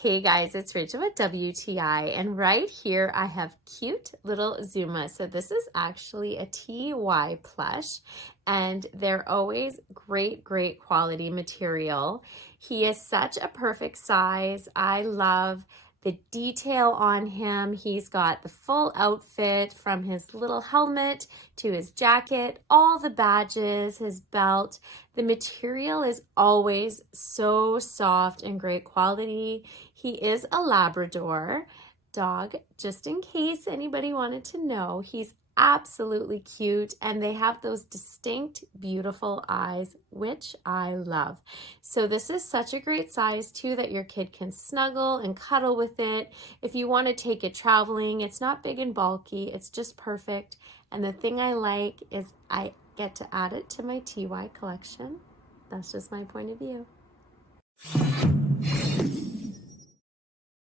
Hey guys, it's Rachel with WTI, and right here I have cute little Zuma. So this is actually a TY plush, and they're always great quality material. He is such a perfect size. I love the detail on him. He's got the full outfit from his little helmet to his jacket, all the badges, his belt. The material is always so soft and great quality. He is a Labrador dog, just in case anybody wanted to know. He's absolutely cute, and they have those distinct, beautiful eyes, which I love. So this is such a great size too that your kid can snuggle and cuddle with it. If you want to take it traveling, it's not big and bulky, it's just perfect. And the thing I like is I get to add it to my TY collection. That's just my point of view.